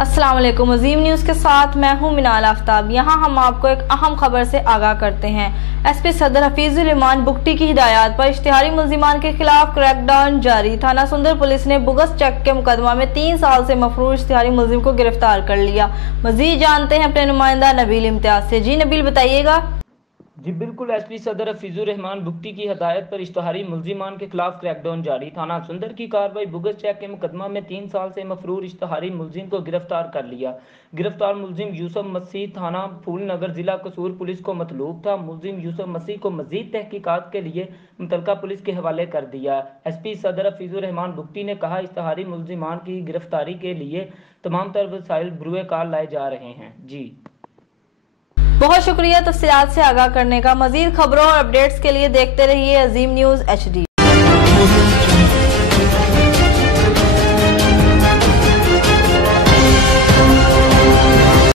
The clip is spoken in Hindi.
अस्सलाम वालेकुम। अजीम न्यूज़ के साथ मैं हूं मिनाल आफ्ताब। यहां हम आपको एक अहम खबर से आगाह करते हैं। एसपी सदर हफीजुर रहमान बुगटी की हिदायत पर इश्तिहारी मुल्जिमान के खिलाफ क्रैकडाउन जारी। थाना सुंदर पुलिस ने बुगस चेक के मुकदमा में 3 साल से मफरूर इश्तिहारी मुल्जिम को गिरफ्तार कर लिया। मजीद जानते हैं अपने नुमाइंदा नबील इम्तियाज से। जी नबील, बताइएगा। जी बिल्कुल, एसपी सदर हफीजुर रहमान बुगटी की हदायत पर इश्तिहारी मुल्जिमान के खिलाफ क्रैकडाउन जारी। थाना सुंदर की कार्रवाई बुगस चेक के मुकदमा में 3 साल से मफरूर इश्तिहारी मुल्जिम को गिरफ्तार कर लिया। गिरफ्तार मुल्जिम यूसुफ मसीह थाना फूलनगर जिला कसूर पुलिस को मतलूब था। मुल्जिम यूसुफ मसीह को मजीद तहकीकात के लिए मुतलका पुलिस के हवाले कर दिया। एसपी सदर हफीजुर रहमान बुगटी ने कहा, इश्तिहारी मुल्जिमान की गिरफ्तारी के लिए तमाम तर वसाइल बरूए कार लाए जा रहे हैं। जी बहुत शुक्रिया तफसीलात से आगाह करने का। मजीद खबरों और अपडेट्स के लिए देखते रहिए अजीम न्यूज़ HD।